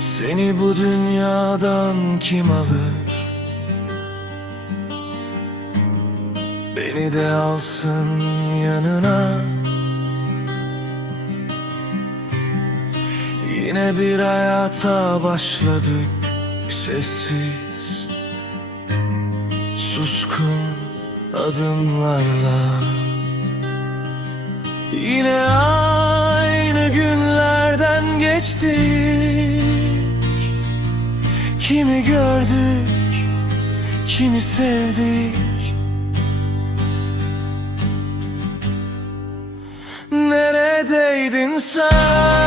Seni bu dünyadan kim alır? Beni de alsın yanına. Yine bir hayata başladık sessiz. Suskun adımlarla. Yine aynı günlerden geçtik Kimi gördük, kimi sevdik. Neredeydin sen?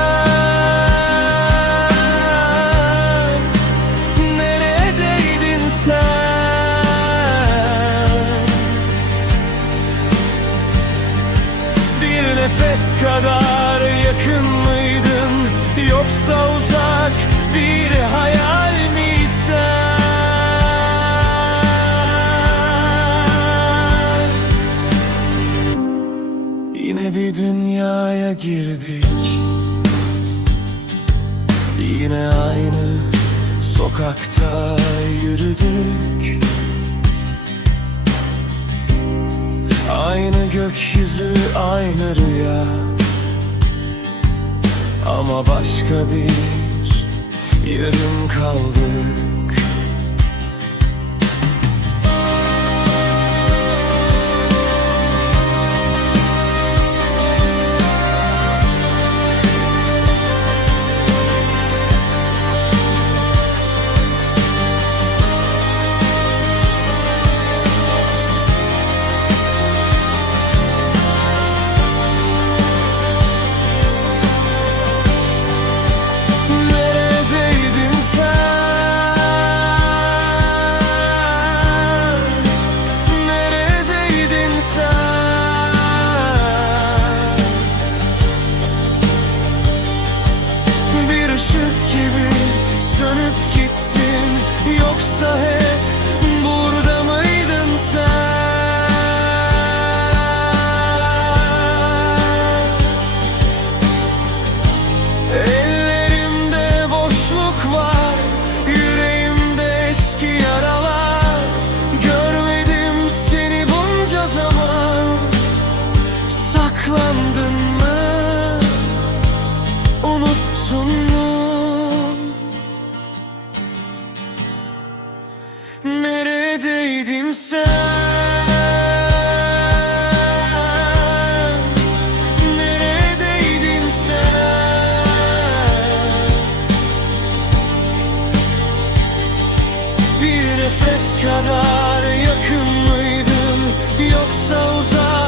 Nefes kadar yakın mıydın? Yoksa uzak bir hayal Yine bir dünyaya girdik. Yine aynı sokakta yürüdük. Aynı gökyüzü, aynı rüya. Ama başka bir yarım kaldık nefes kadar yakın mıydın? Yoksa uzak